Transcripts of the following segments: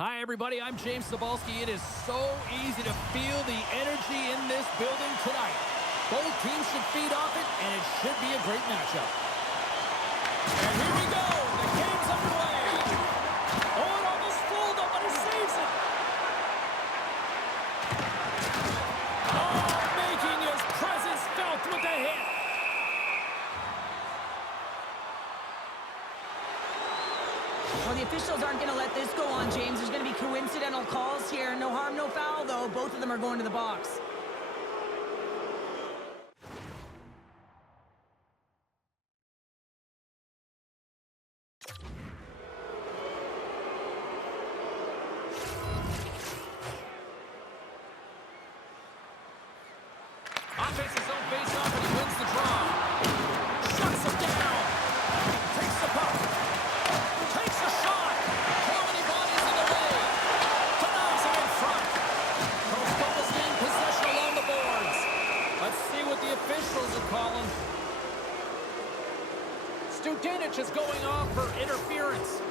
Hi, everybody. I'm James Cybulski. It is so easy to feel the energy in this building tonight. Both teams should feed off it, and it should be a great matchup. And here we go. The game's underway. Oh, it almost fooled him, but he saves it. Oh, making his presence felt with the hit. Well, the officials aren't going to let this go on, James. There's going to be coincidental calls here. No harm, no foul, though. Both of them are going to the box. Offense his own face off, and he wins the draw. Shuts him down. Takes the puck. Takes a shot. Too many bodies in the way. Denies him in front. Columbus gain possession along the boards. Let's see what the officials are calling. Studenic is going off for interference.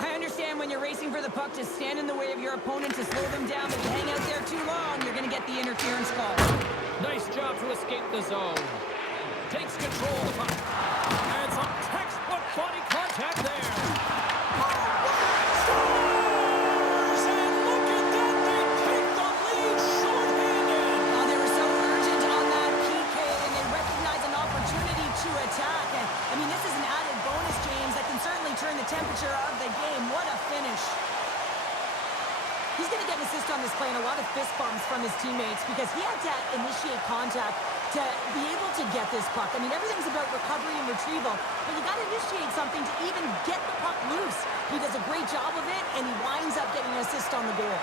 I understand when you're racing for the puck to stand in the way of your opponent to slow them down, but if you hang out there too long, you're going to get the interference call. Nice job to escape the zone. Takes control of the puck. And some textbook body contact there. Scores! And look at that, they take the lead shorthanded. They were so urgent on that PK, and they recognize an opportunity to attack. And, I mean, this is an added bonus, James, that can certainly turn the temperature of the game. What a finish. He's going to get an assist on this play and a lot of fist bumps from his teammates because he had to initiate contact to be able to get this puck. I mean, everything's about recovery and retrieval, but you got to initiate something to even get the puck loose. He does a great job of it, and he winds up getting an assist on the goal.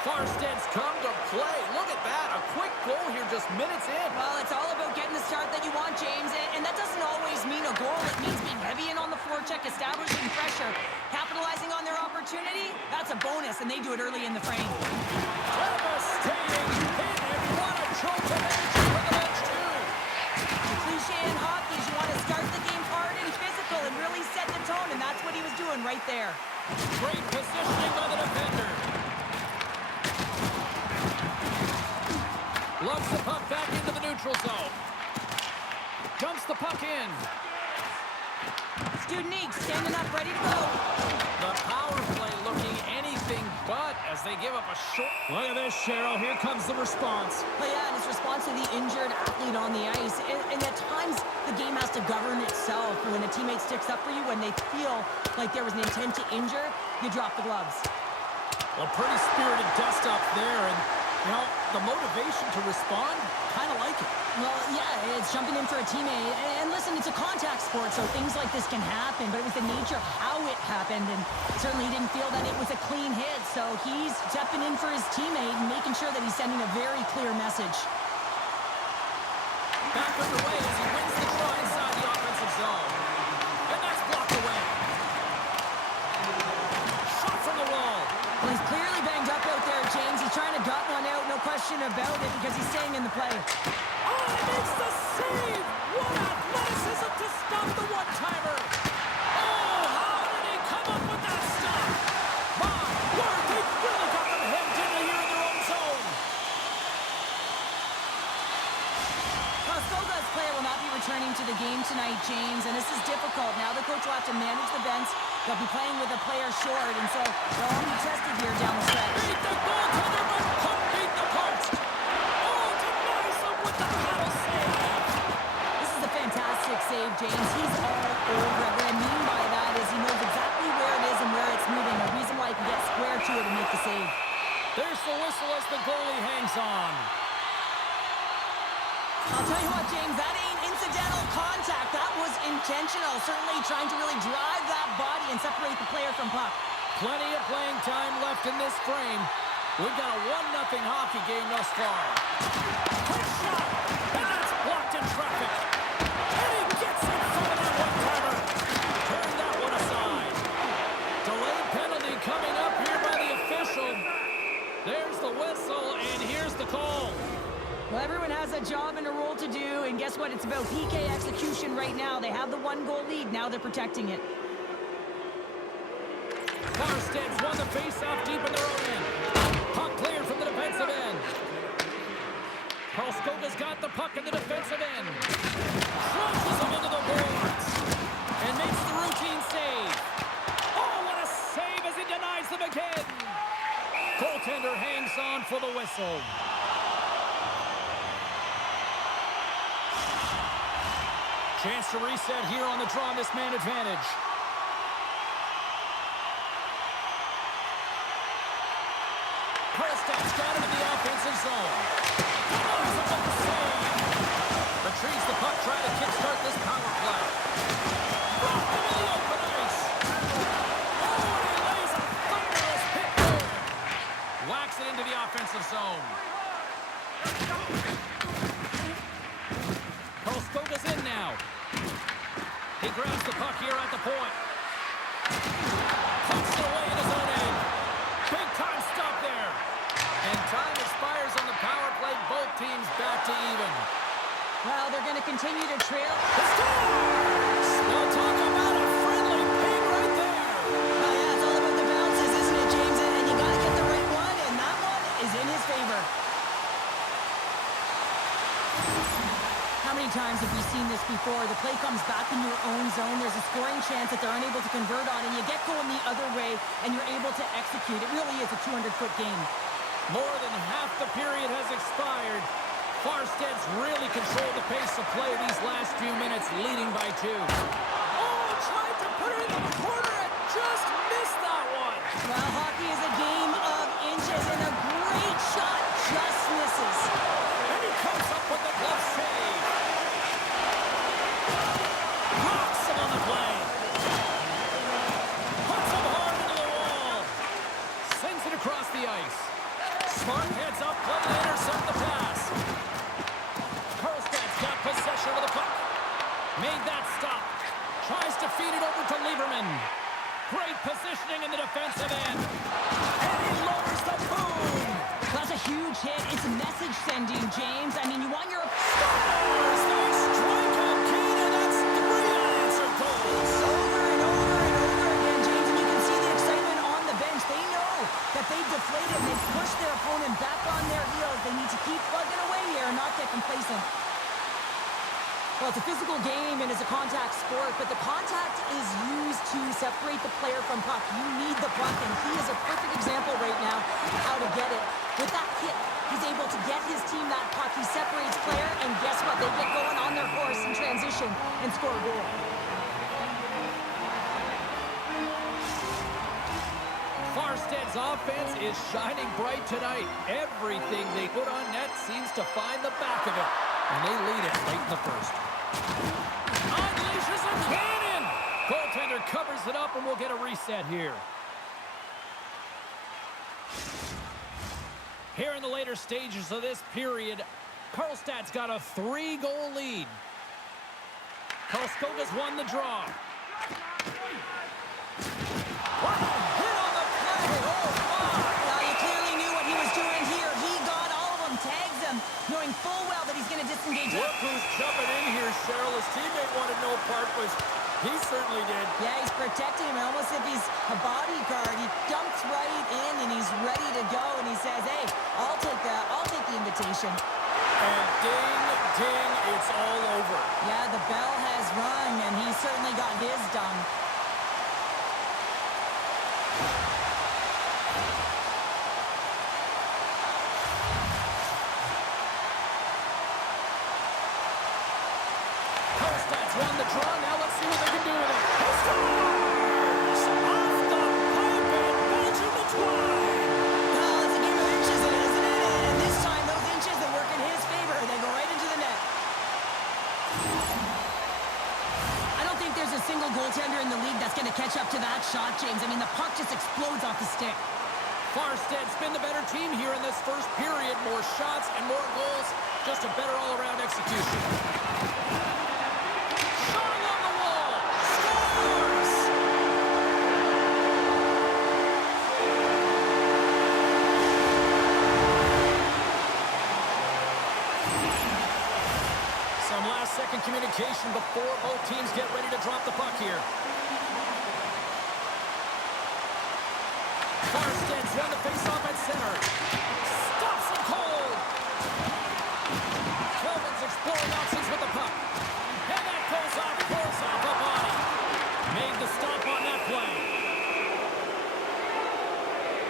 Farsted's come to play. Look at that. A quick goal here just minutes in. Well, it's all about getting the start that you want, James, and that doesn't always mean a goal. It means being heavy in on the forecheck, establishing pressure, capitalizing on their opportunity. That's a bonus, and they do it early in the frame. Devastating hit, and what a choke to manage for the bench, too. The cliche in hockey is you want to start the game hard and physical and really set the tone, and that's what he was doing right there. Great positioning by the defender. Loves the puck back into the neutral zone. Dumps the puck in. Studenic standing up, ready to go. The power play looking anything but as they give up a short... Look at this, Cheryl. Here comes the response. Well, yeah, and it's response to the injured athlete on the ice. And at times, the game has to govern itself. When a teammate sticks up for you, when they feel like there was an intent to injure, you drop the gloves. Well, pretty spirited dust-up there, and, you know, the motivation to respond, kind of like it. Well, yeah, it's jumping in for a teammate. And listen, it's a contact sport, so things like this can happen, but it was the nature of how it happened, and certainly he didn't feel that it was a clean hit, so he's stepping in for his teammate and making sure that he's sending a very clear message. Back underway as he wins the draw inside the offensive zone. And that's blocked away. Shot from the wall. Well, he's clearly banged up out there, James. He's trying to gut one out, no question about it, because he's staying in the play. Oh, he makes the save! What athleticism to stop the one-timer! Oh, how did he come up with that stop? My word, they really got them hemmed in here in their own zone. Karlskoga's player will not be returning to the game tonight, James, and this is difficult. Now the coach will have to manage the bench. They'll be playing with a player short, and so they'll all be tested here down the stretch. Beat the goaltender, but couldn't beat the post. Oh, denies him with the paddle save. This is a fantastic save, James. He's all over it. What I mean by that is he knows exactly where it is and where it's moving. A reason why he can get square to it and make the save. There's the whistle as the goalie hangs on. I'll tell you what, James, that ain't incidental contact. That was intentional. Certainly trying to really drive that body and separate the player from puck. Plenty of playing time left in this frame. We've got a 1-0 hockey game thus far. Quick shot, and that's blocked in traffic. And he gets in front of that one-timer. Turn that one aside. Delayed penalty coming up here by the official. There's the whistle, and here's the call. Well, everyone has a job and a role to do, and guess what? It's about PK execution right now. They have the 1-goal lead. Now they're protecting it. Farsted's won the face-off deep in their own end. Puck cleared from the defensive end. Karlskoga's got the puck in the defensive end. Crosses him into the boards. And makes the routine save. Oh, what a save as he denies them again. Goaltender hangs on for the whistle. Chance to reset here on the draw, this man advantage. Karlstad's got him in the offensive zone. Retrieves the puck, trying to kickstart this power play. Brought into the open ice. Oh, and he lays a thunderous hit there. Whacks it into the offensive zone. Karlskoga's in now. He grabs the puck here at the point. Pucks it away in his own end. Big time stop there. And time expires on the power play. Both teams back to even. Well, they're going to continue to trail. He scores! Now talk about a friendly ping right there. Oh, yeah, it's all about the bounces, isn't it, James? And you got to get the right one, and that one is in his favor. How many times have we seen this before? The play comes back in your own zone. There's a scoring chance that they're unable to convert on, and you get going the other way, and you're able to execute. It really is a 200-foot game. More than half the period has expired. Farsted's really controlled the pace of play these last few minutes, leading by 2. Oh, tried to put it in the corner and just missed that one. Well, hockey is a game of inches, and a great shot just misses. And he comes up with the glove save. Rocks him on the play. Puts him hard into the wall. Sends it across the ice. Smart heads up, play to intercept the pass. Karlstad's got possession of the puck. Made that stop. Tries to feed it over to Lieberman. Great positioning in the defensive end. And he lowers the boom. That's a huge hit. It's message sending, James. I mean, you want your... Scores! They strike on Kane, and that's 3 unanswered goals. Over and over and over again, James, and you can see the excitement on the bench. They know that they've deflated and they've pushed their opponent back on their heels. They need to keep plugging away here and not get complacent. Well, it's a physical game and it's a contact sport, but the contact is used to separate the player from puck. You need the puck, and he is a perfect example right now of how to get it. With that hit, he's able to get his team that puck. He separates player, and guess what? They get going on their horse in transition and score a goal. Farsted's offense is shining bright tonight. Everything they put on net seems to find the back of it, and they lead it late in the first. Unleashes a cannon! Goaltender covers it up, and we'll get a reset here. Here in the later stages of this period, Karlstad's got a 3-goal lead. Karlskoga's won the draw. What a hit on the play! Oh, my! Well, you clearly knew what he was doing here. He got all of them, tags them, knowing full well that he's going to disengage. Look who's jumping in here, Cheryl. His teammate wanted no part, but he certainly did. Yeah, he's protecting him, almost if he's a bodyguard. He dumps right in, and he's ready to go, and he says, hey, I'll take the invitation. And ding, ding, it's all over. Yeah, the bell has rung, and he certainly got his done. Karlstad's won the draw. Now let's see what they can do with it. He scores! Off the pipe and Belgium the twine. Well, it's a game of inches, isn't it? And this time, those inches, they work in his favor. They go right into the net. I don't think there's a single goaltender in the league that's going to catch up to that shot, James. I mean, the puck just explodes off the stick. Farsted's been the better team here in this first period. More shots and more goals. Just a better all-around execution. Shot along the wall. Scores! second communication before both teams get ready to drop the puck here. Farsted's won the faceoff at center. Stops him cold. Kelvin's exploring options with the puck. And that goes off, pulls off a body. Made the stop on that play.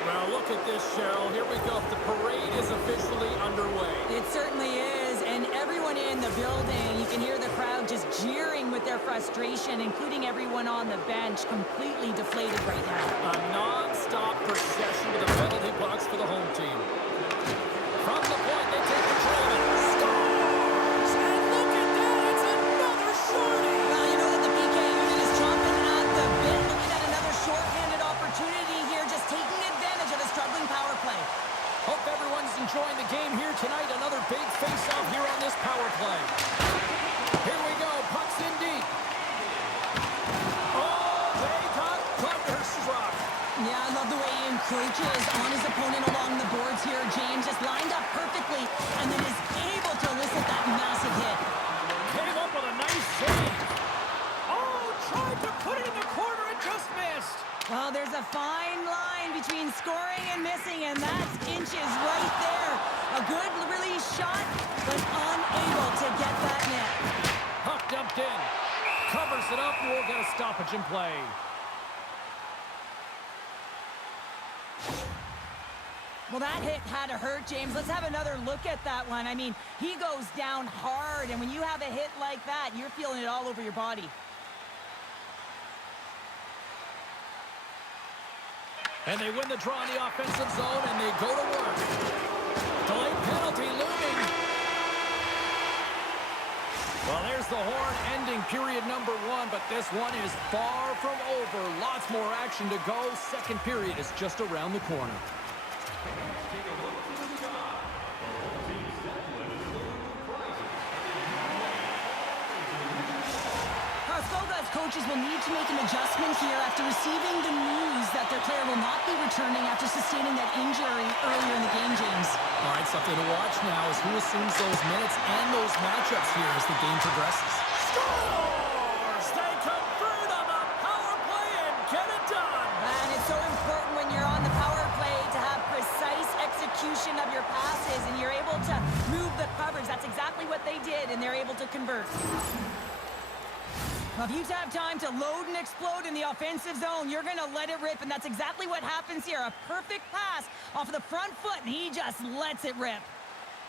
Well, look at this, Cheryl. Here we go. The parade is officially underway. It certainly is, and everyone in the building, you can hear the crowd just jeering with their frustration, including everyone on the bench, completely deflated right now. A non-stop procession to the penalty box for the home team. From the point, they take control of it. Scores! And look at that, it's another shorty! Well, you know that the PK unit is chomping at the bit, looking at another shorthanded opportunity here, just taking advantage of a struggling power play. Hope everyone's enjoying the game here tonight. Another big face-off here on this power play. Here we go, puck's in deep. Oh, they got thunderstruck. Yeah, I love the way he encroaches on his opponent along the boards here. James just lined up perfectly and then is able to elicit that massive hit. Came up with a nice save. Oh, tried to put it in the corner and just missed. Well, there's a fine line between scoring and missing, and that's inches right there. A good release shot, but unable to get that net. Puck dumped in. Covers it up, and we'll get a stoppage in play. Well, that hit had to hurt, James. Let's have another look at that one. I mean, he goes down hard, and when you have a hit like that, you're feeling it all over your body. And they win the draw in the offensive zone, and they go to work. Delayed penalty looming. Well, there's the horn ending period number 1, but this one is far from over. Lots more action to go. Second period is just around the corner. Karlskoga's coaches will need to make an adjustment here after receiving the news that their player will not be returning after sustaining that injury earlier in the game, James. All right, something to watch now is who assumes those minutes and those matchups here as the game progresses. Scores! They convert on the power play and get it done! And it's so important when you're on the power play to have precise execution of your passes and you're able to move the coverage. That's exactly what they did, and they're able to convert. Well, if you have time to load and explode in the offensive zone, you're going to let it rip, and that's exactly what happens here. A perfect pass off of the front foot, and he just lets it rip.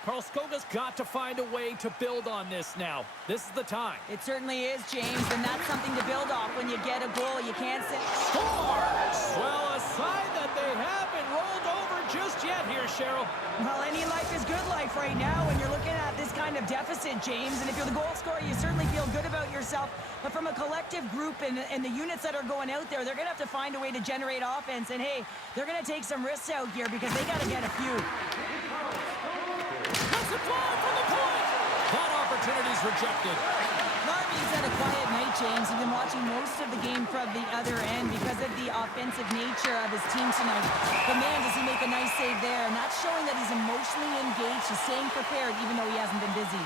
Karlskoga's got to find a way to build on this now. This is the time. It certainly is, James, and that's something to build off when you get a goal. You can't sit... Scores! Well, a sign that they haven't rolled over just yet here, Cheryl. Well, any life is good life right now when you're looking at this kind of deficit, James. And if you're the goal scorer, you certainly feel good about yourself. But from a collective group and the units that are going out there, they're going to have to find a way to generate offense. And, hey, they're going to take some risks out here because they got to get a few. That's a fly from the point! That opportunity's rejected. Marby's had a quiet night, James. He's been watching most of the game from the other end because of the offensive nature of his team tonight. But, man, does he make a nice save there. And that's showing that he's emotionally engaged. He's staying prepared even though he hasn't been busy.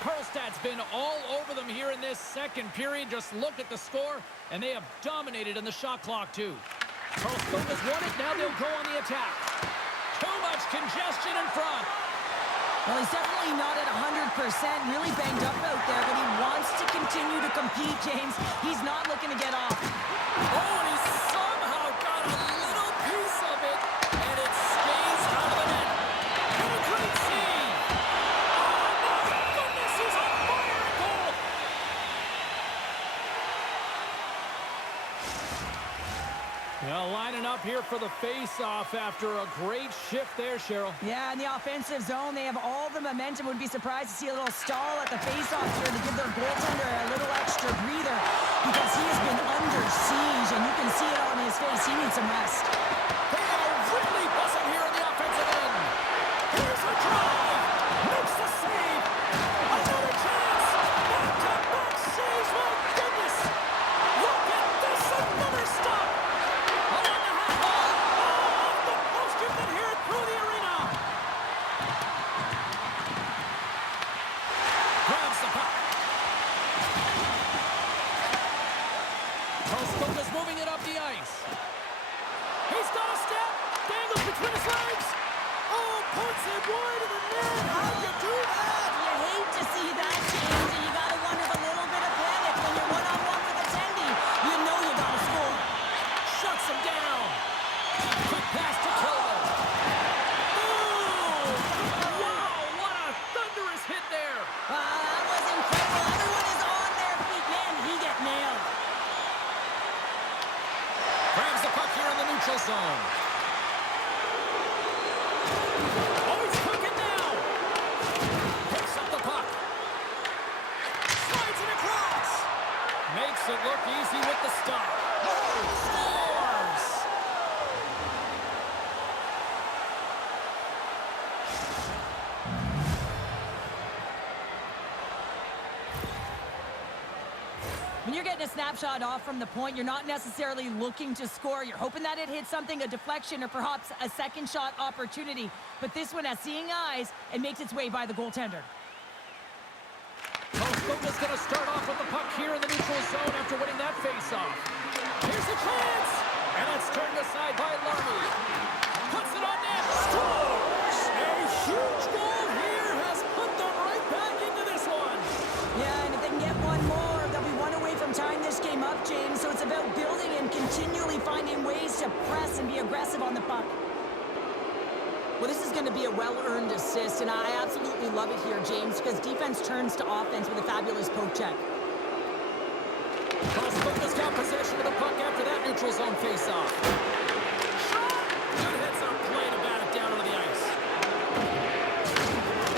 Karlstad's been all over them here in this second period. Just look at the score, and they have dominated in the shot clock, too. Karlskoga's won it. Now they'll go on the attack. Too much congestion in front. Well, he's definitely not at 100%, really banged up out there, but he wants to continue to compete, James. He's not looking to get off. Oh, and he somehow got a little piece of it, and it stays out of the net. And a great save. Oh, my goodness, he's on fire at goal. Well, lining up here for the face-off after a great shift there, Cheryl. Yeah, in the offensive zone, they have all the momentum. Would be surprised to see a little stall at the face-off here to give their goaltender a little extra breather because he has been under siege, and you can see it on his face. He needs some rest. They are really buzzing here in the offensive end. Here's a drive. Makes the save. Another chance. Back-to-back saves. My goodness. Look at this. Another stop. Along the half wall. Oh, off the post. You can hear it through the arena. The it wide of the net. How'd you do that? You hate to see that, James, and you gotta wonder if a little bit of panic when you're one-on-one with a tendy. You know you gotta score. Shuts him down. Quick pass to Kilmer. Boom! Wow, what a thunderous hit there. That was incredible. Everyone is on their feet. Man, he got nailed. Grabs the puck here in the neutral zone. Oh, he's cooking now. Picks up the puck. Slides it across. Makes it look easy with the stop. Scores! When you're getting a snapshot off from the point, you're not necessarily looking to score. You're hoping that it hits something, a deflection, or perhaps a second shot opportunity. But this one has seeing eyes and makes its way by the goaltender. Koskoka's going to start off with the puck here in the neutral zone after winning that faceoff. Here's a chance! And it's turned aside by Larmy. Puts it on net. Scores! A huge goal here has put them right back into this one. Yeah, and if they can get one more, they'll be one away from tying this game up, James. So it's about building and continually finding ways to press and be aggressive on the puck. Well, this is going to be a well-earned assist, and I absolutely love it here, James, because defense turns to offense with a fabulous poke check. Koskoka's got possession of the puck after that neutral zone faceoff. Shot! Good hits on play to bat it down onto the ice.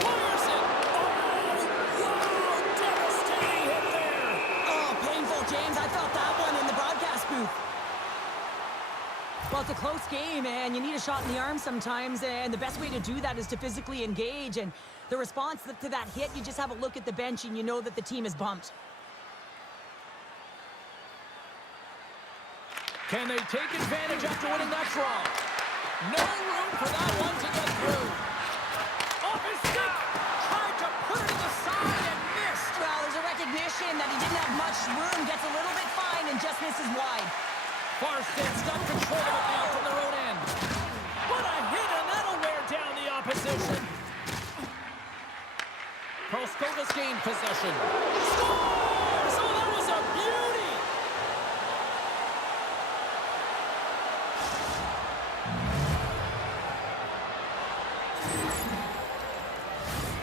Fires it! Oh, wow! Devastating hit there! Oh, painful, James. I felt that one in the broadcast booth. Well, it's a close game, and you need a shot in the arm sometimes, and the best way to do that is to physically engage, and the response to that hit, you just have a look at the bench, and you know that the team is bumped. Can they take advantage after winning that draw? No room for that one to get through. Off his stick! Tried to put it to the side and missed! Well, there's a recognition that he didn't have much room, gets a little bit fine, and just misses wide. Farsted's got control of it now from their own end. What a hit, and that'll wear down the opposition. Koskoka's gained possession. Scores! Oh, that was a beauty!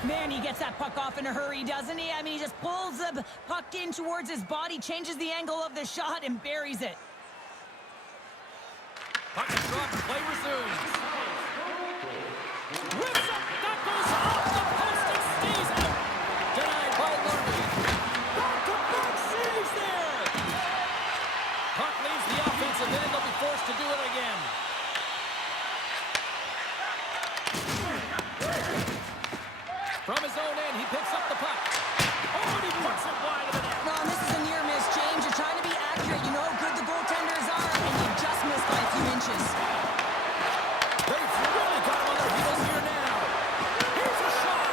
Man, he gets that puck off in a hurry, doesn't he? I mean, he just pulls the puck in towards his body, changes the angle of the shot, and buries it. Puck is dropped, play resumes. Whips up, that goes off the post and stays out. Denied by Larmy. Back-to-back saves there. Puck leaves the offensive end, they'll be forced to do it again. From his own end, he picks up the puck. Oh, and he puts it wide of the net. Well, this is a near miss, James. You're trying to be accurate. You know how good the goaltenders are, and you just missed by a few inches. They've really got him on their heels here now. Here's a shot.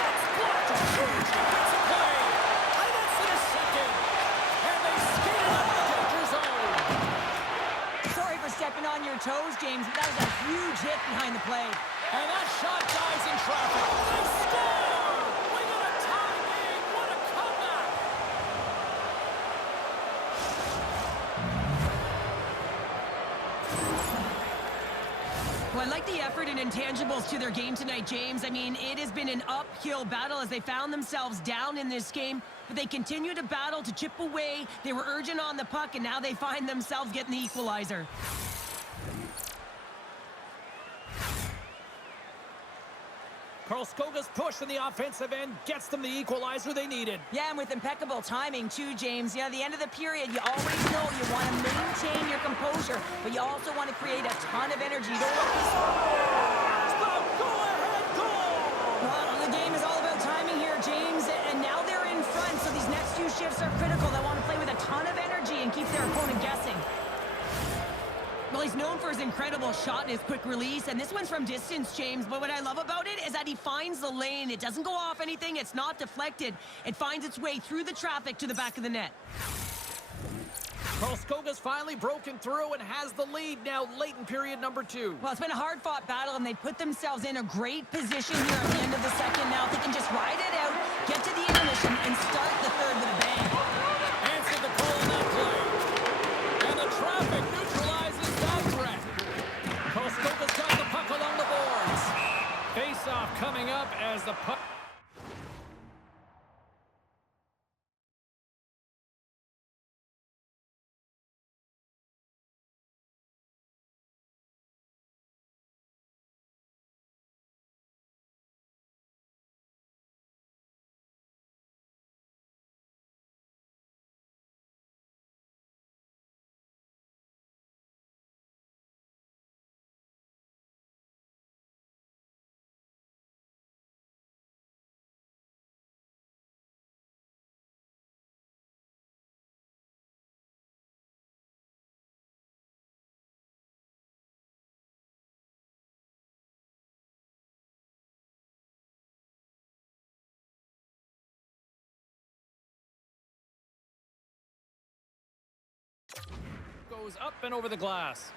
That's blocked. Huge defensive play. And that's intercepted. And they skate it out of the danger zone. Sorry for stepping on your toes, James, but that was a huge hit behind the play. And that shot dies in traffic. They score! We got a tie game. What a comeback! Well, I like the effort and intangibles to their game tonight, James. I mean, it has been an uphill battle as they found themselves down in this game, but they continue to battle to chip away. They were urgent on the puck, and now they find themselves getting the equalizer. Karlskoga's push in the offensive end gets them the equalizer they needed. Yeah, and with impeccable timing, too, James. You know, at the end of the period, you always know you want to maintain your composure, but you also want to create a ton of energy. You don't want to Go-ahead goal! Well, the game is all about timing here, James, and now they're in front, so these next few shifts are critical. They want to play with a ton of energy and keep their opponent guessing. Well, he's known for his incredible shot and his quick release, and this one's from distance, James, but what I love about it is that he finds the lane. It doesn't go off anything. It's not deflected. It finds its way through the traffic to the back of the net. Karlskoga's finally broken through and has the lead now late in period number 2. Well, it's been a hard-fought battle, and they put themselves in a great position here at the end of the second. Now, if they can just ride it out, get to the intermission, and start the third with a bang. Answered the call on that play. And the traffic neutralizes that threat. Karlskoga's got the puck along the boards. Face-off coming up as the puck... goes up and over the glass.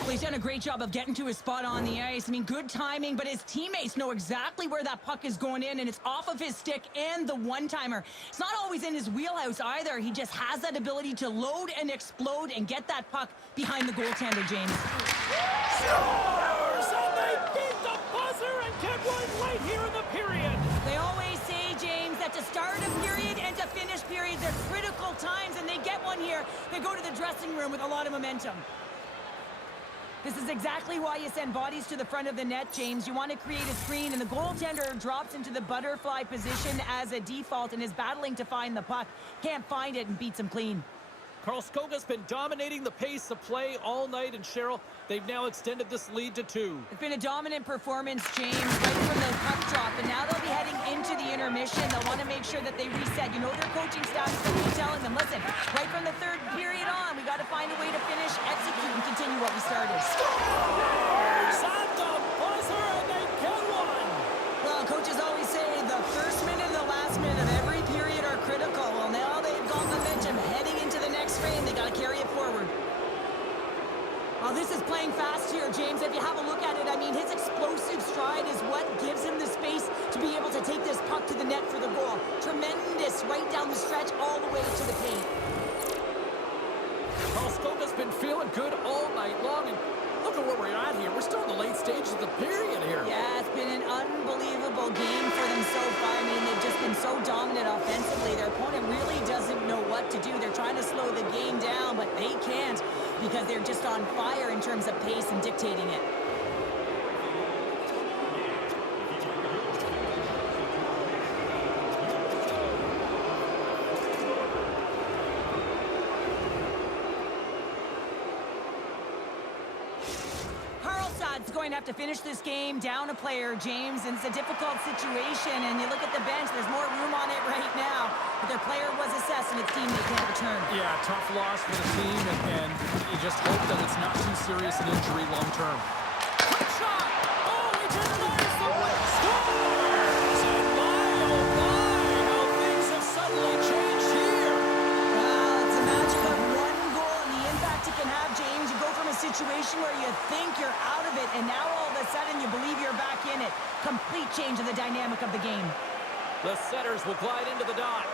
Well, he's done a great job of getting to his spot on the ice. I mean, good timing, but his teammates know exactly where that puck is going in, and it's off of his stick and the one-timer. It's not always in his wheelhouse either. He just has that ability to load and explode and get that puck behind the goaltender, James. Scores! And they beat the buzzer and get one late here in the period. They always say, James, that to start a period and to finish periods are critical times, and they get one here. They go to the dressing room with a lot of momentum. This is exactly why you send bodies to the front of the net, James. You want to create a screen, and the goaltender drops into the butterfly position as a default and is battling to find the puck. Can't find it and beats him clean. Karlskoga's been dominating the pace of play all night, and Cheryl, they've now extended this lead to 2. It's been a dominant performance, James, right from the puck drop, and now they'll be heading into the intermission. They'll want to make sure that they reset. You know their coaching staff is going to be telling them, listen, right from the third period on, we got to find a way to finish, execute, and continue what we started. Scores at the buzzer, and they get one. Well, coaches always say the first minute and the last minute of every period are critical. Well, now they've got momentum heading into the next frame. They got to carry it forward. Oh, this is playing fast here, James. If you have a look at it, I mean, his explosive stride is what gives him the space to be able to take this puck to the net for the goal. Tremendous right down the stretch all the way to the paint. Karlskoga's been feeling good all night long, and look at where we're at here. We're still in the late stages of the period here. Yeah, it's been an unbelievable game for them so far. I mean, they've just been so dominant offensively. Their opponent really doesn't know what to do. They're trying to slow the game down, but they can't because they're just on fire in terms of pace and dictating it. Carlstad's going to have to finish this game down a player, James, and it's a difficult situation, and you look at the bench, there's more room on it right now, but their player was assessed and its team they can't return. Yeah, tough loss for the team, and you just hope that it's not too serious an injury long term. Quick shot! Oh, he denies the win! Scores! And my, oh my, how things have suddenly changed here. Well, it's a magic of one goal and the impact it can have, James. You go from a situation where you think you're out of it, and now all of a sudden you believe you're back in it. Complete change of the dynamic of the game. The setters will glide into the dot.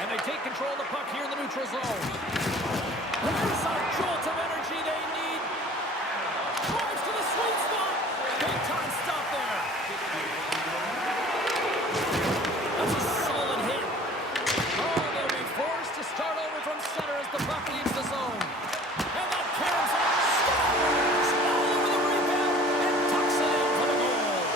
And they take control of the puck here in the neutral zone. There's a jolt of energy they need. Drives to the sweet spot. Big time stuff there. That's a solid hit. Oh, they'll be forced to start over from center as the puck leaves the zone. And that carries it. Scores all over the rebound and tucks it in for the goal.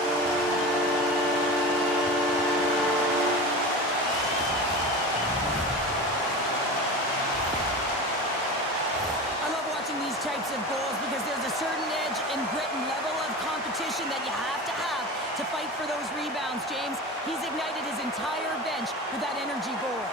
I love watching these types of goals because there's a certain edge and grit and level of competition that you have to fight for those rebounds, James. He's ignited his entire bench with that energy goal.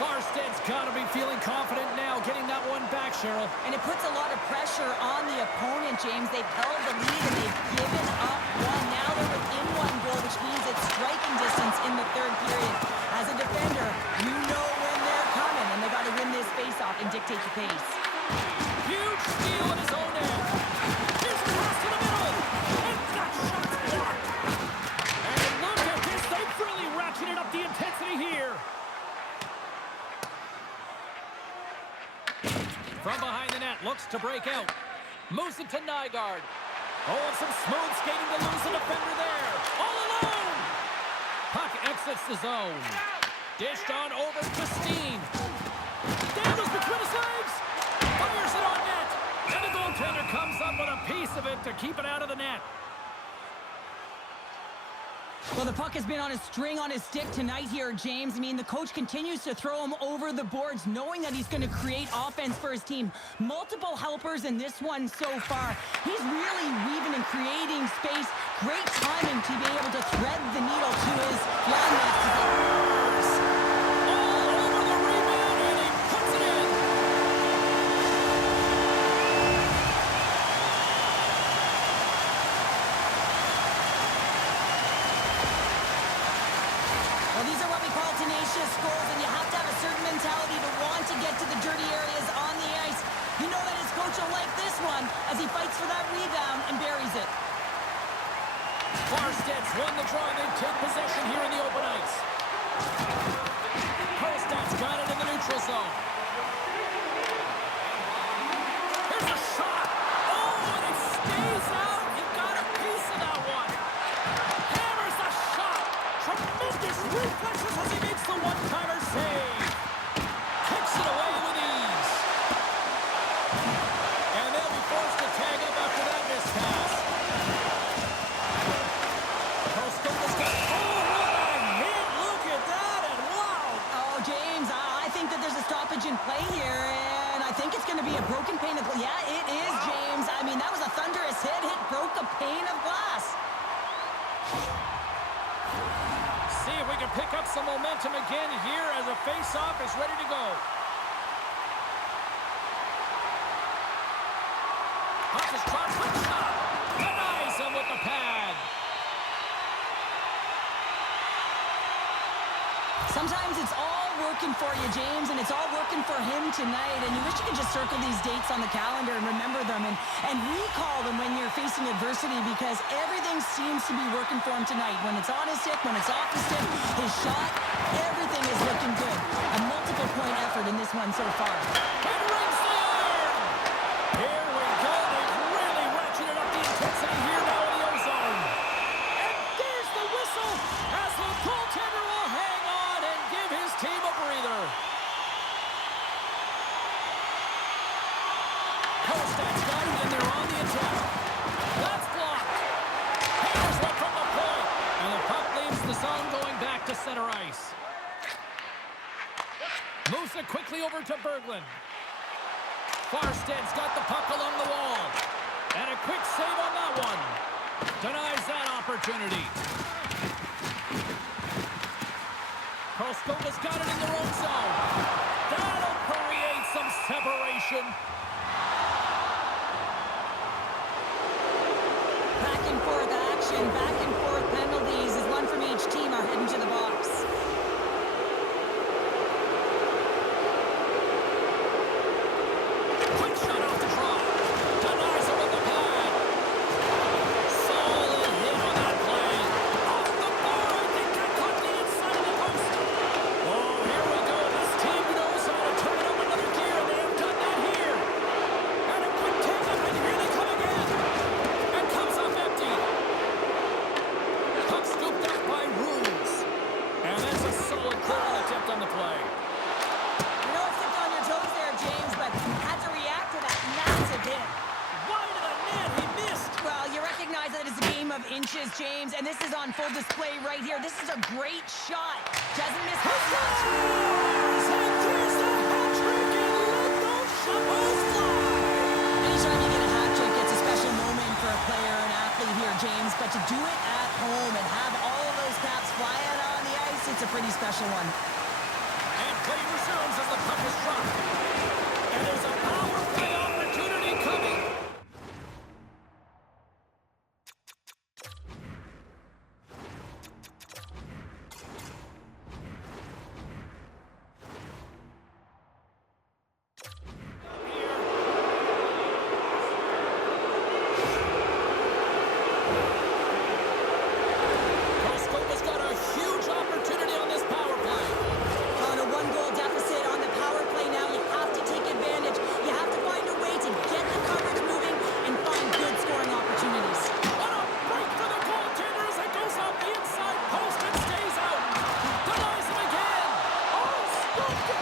Farsted's got to be feeling confident now, getting that one back, Cheryl. And it puts a lot of pressure on the opponent, James. They've held the lead and they've given up one. Now they're within one goal. which means it's striking distance in the third period. As a defender, you know when they're coming, and they got to win this face-off and dictate the pace. Huge steal in his own end. Here's a pass to the middle. And that shot's blocked. And look at this. They've really ratcheted up the intensity here. From behind the net, looks to break out. Moves it to Nygaard. Oh, and some smooth skating to lose a defender there. All alone. Puck exits the zone. Dished on over to Steen. Dangles between his legs. Fires it on net. And the goaltender comes up with a piece of it to keep it out of the net. Well, the puck has been on a string on his stick tonight here, James. I mean, the coach continues to throw him over the boards, knowing that he's going to create offense for his team. Multiple helpers in this one so far. He's really weaving and creating space. Great timing to be able to thread the needle to his line mates. All over the rebound, and he puts it in. Well, these are what we call tenacious goals, and you have to have a certain mentality to want to get to the dirty areas on the ice. You know that his coach will like this one as he fights for that rebound and buries it. Farsted's won the draw, and they take possession here in the open ice. Karlstad's got it in the neutral zone. Here's a shot. Oh, and it stays out. He got a piece of that one. Hammers a shot. Tremendous reflexes as he makes the one-timer save. Kicks it away with ease. And they'll be forced to tag up after that missed pass. Karlskoga's got... Oh, what a hit. Look at that, and wow. Oh, James, I think that there's a stoppage in play here, and I think it's going to be a broken pane of glass. Yeah, it is, James. I mean, that was a thunderous hit. It broke a pane of glass. See if we can pick up some momentum again here as a face-off is ready to go. Puck is dropped, quick shot. Denies him with the pad. Sometimes it's all working for you, James, and it's all working for him tonight, and you wish you could just circle these dates on the calendar and remember them and recall them when you're facing adversity, because everything seems to be working for him tonight. When it's on his stick, when it's off his stick, his shot, everything is looking good. A multiple point effort in this one so far. It rings the iron. Here we go. They've really ratcheted up the intensity here now in the ozone. And there's the whistle as the goaltender will hang on and give his team a breather. Karlstad's got it, and they're on the attack. That's blocked. Hammers one from the point. And the puck leaves the zone going back to center ice. Moves it quickly over to Berglund. Farsted's got the puck along the wall. And a quick save on that one. Denies that opportunity. Karlskoga's got it in their own zone. That'll create some separation. Back and forth action, back and forth penalties as one from each team are heading to the box. Quick shot off the draw. Denies him with the pad. Solid hit on that play. Off the bar. I think that caught the inside of the post. Oh, here we go. This team knows how to turn it up another gear, and they have done that here. And a quick take up, and here they come again. And comes up empty. Puck scooped up by Rules. And that's a solid clearing attempt on the play. You know, stepped on your toes there, James, but had to react to that massive hit. Wide of the net. He missed. Well, you recognize that it's a game of inches, James, and this is on full display right here. This is a great shot. Doesn't miss the shot. And there's the hat trick, and let those shovels fly. Anytime you get a hat trick, it's a special moment for a player, an athlete here, James, but to do it at home and have all of those caps flying on the ice, it's a pretty special one. And play resumes as the puck is dropped. And there's a power play opportunity coming.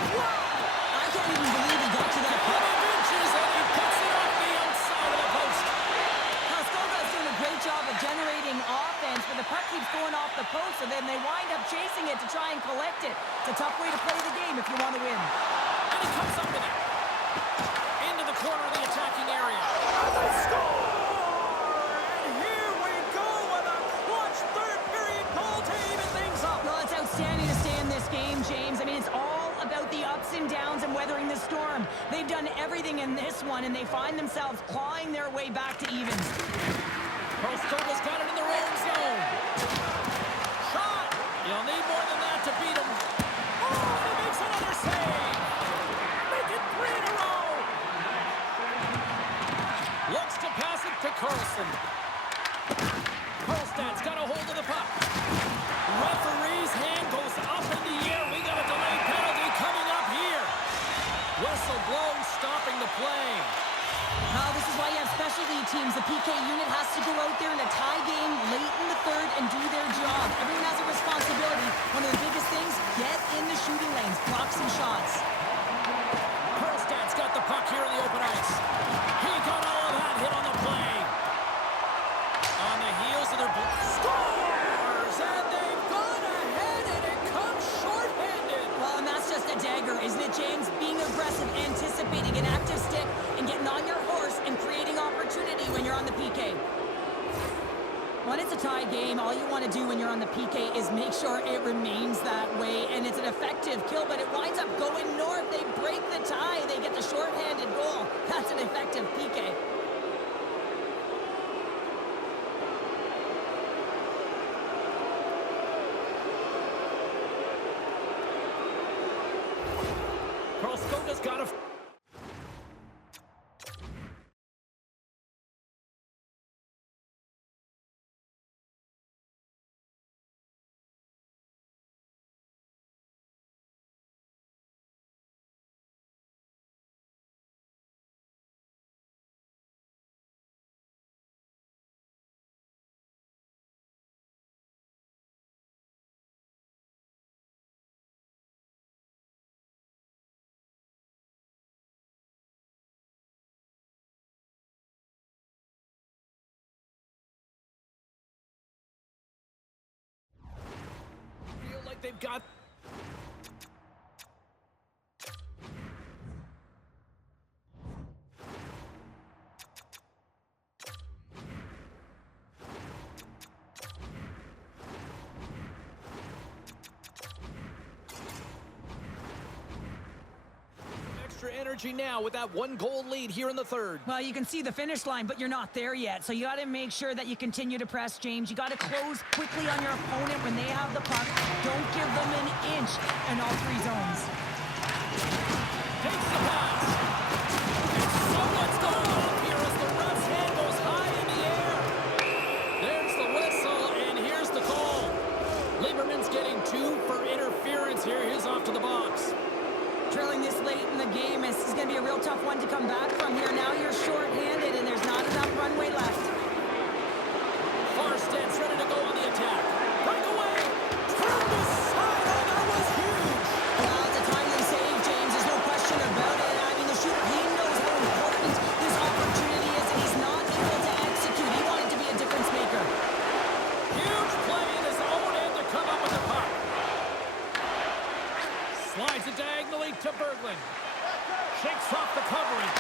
I can't even believe he got to that puck. Inches, and he puts it off the outside of the post. Karlskoga's doing a great job of generating offense, but the puck keeps going off the post, and then they wind up chasing it to try and collect it. It's a tough way to play the game if you want to win. And he comes up with it. Into the corner of the attacking area. And they score! And here we go with a clutch third-period goal to even things up. Well, it's outstanding to stay in this game, James. I mean, it's all about the ups and downs and weathering the storm. They've done everything in this one, and they find themselves clawing their way back to evens. Karlskoga's got it in their own zone. Shot! You'll need more than that to beat him. Oh, he makes another save! Make it 3 in a row! Looks to pass it to Karlsson. Karlstad's got a hold of the puck. Referee's hand goes up in the air. We got a delayed penalty coming up here. Whistle blows, stopping the play. Now, this is why you have specialty teams. The PK unit has to go out there in a tie game late in the third and do their job. Everyone has a responsibility. One of the biggest things, get in the shooting lanes, block some shots. Karlstad's got the puck here in the open ice. He got all of that hit on the play. On the heels of their scores! And they've gone ahead, and it comes shorthanded. Well, and that's just a dagger, isn't it, James? Being aggressive, anticipating an active stick, and getting on your horse and creating opportunity when you're on the PK. When it's a tie game, all you want to do when you're on the PK is make sure it remains that way, and it's an effective kill, but it winds up going north. They break the tie. They get the shorthanded goal. That's an effective PK. Karlskoga's got a... Feel like they've got... Extra energy now with that 1-goal lead here in the third. Well, you can see the finish line, but you're not there yet. So you got to make sure that you continue to press, James. You got to close quickly on your opponent when they have the puck. Don't give them an inch in all 3 zones. Takes the pass. And so what's going on here as the ref's hand goes high in the air. There's the whistle, and here's the call. Lieberman's getting 2 for interference here. He's off to the box. Trailing this late in the game, this is going to be a real tough one to come back from here. Now you're short-handed, and there's not enough runway left. Farsted's ready to go on the attack. Breakaway! From the side, oh, that was huge! Well, it's a timely save, James. There's no question about it. I mean, the shooter, he knows how important this opportunity is, and he's not able to execute. He wanted to be a difference maker. Huge play in his own end to come up with the puck. Slides it diagonally to Berglund. Shakes off the coverage.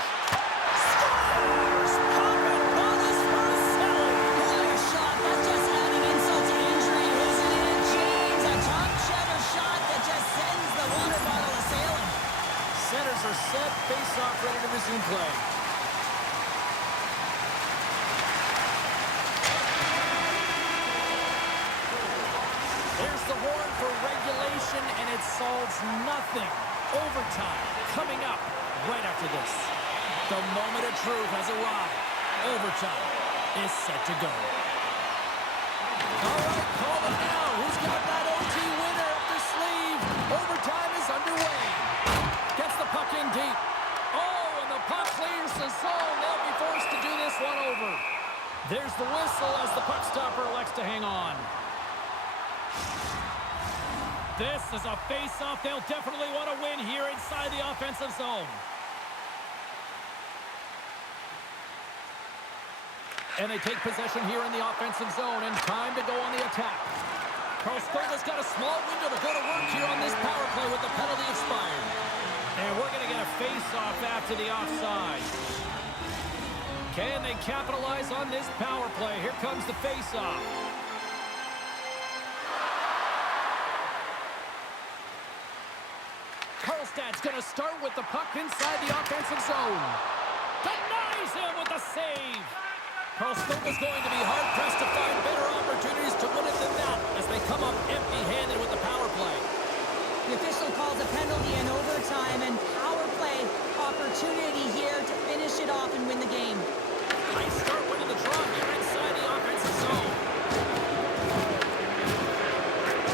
Scores! Poppin' bonus for Selly. What a shot. That's just adding insult to injury, isn't it, James? A top cheddar shot that just sends the water bottle a-sailing. Centers are set. Face-off ready to resume play. There's the horn for regulation, and it solves nothing. Overtime coming up right after this. The moment of truth has arrived. Overtime is set to go. All right, call it now. Who's got that OT winner up their sleeve? Overtime is underway. Gets the puck in deep. Oh, and the puck clears the zone. They'll be forced to do this one over. There's the whistle as the puck stopper elects to hang on. This is a face-off they'll definitely want to win here inside the offensive zone. And they take possession here in the offensive zone, and time to go on the attack. Karlskoga's got a small window to go to work here on this power play with the penalty expired. And we're going to get a face-off after the offside. Can they capitalize on this power play? Here comes the face-off. Karlstad's going to start with the puck inside the offensive zone. Denies him with the save. Karlskoga's going to be hard-pressed to find better opportunities to win it than that as they come up empty-handed with the power play. The official calls a penalty in overtime, and power play opportunity here to finish it off and win the game. Nice start winning the draw here inside the offensive zone.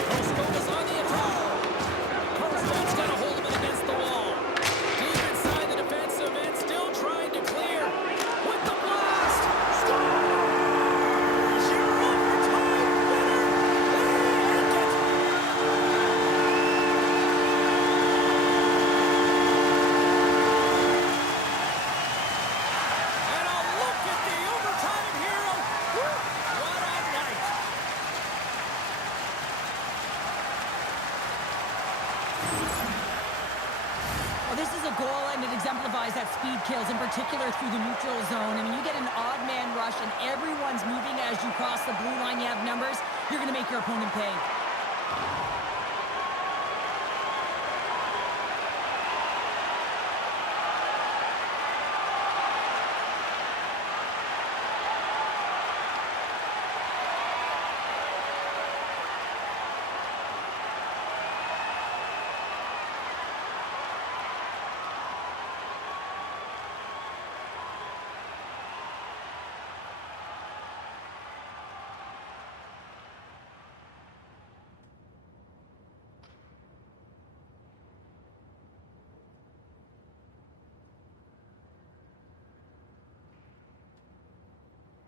Karlskoga's on the attack. Karlstad's got a hold of it against the wall. Deep inside the defensive end, still trying to clear. With the blast! Scores! Your overtime winner! They make it! And a look at the overtime hero. Woo! What a night! Well, this is a goal, and it exemplifies that speed kills, in particular through the neutral zone. I mean, you get an odd man rush, and everyone's moving as you cross the blue line. You have numbers. You're going to make your opponent pay.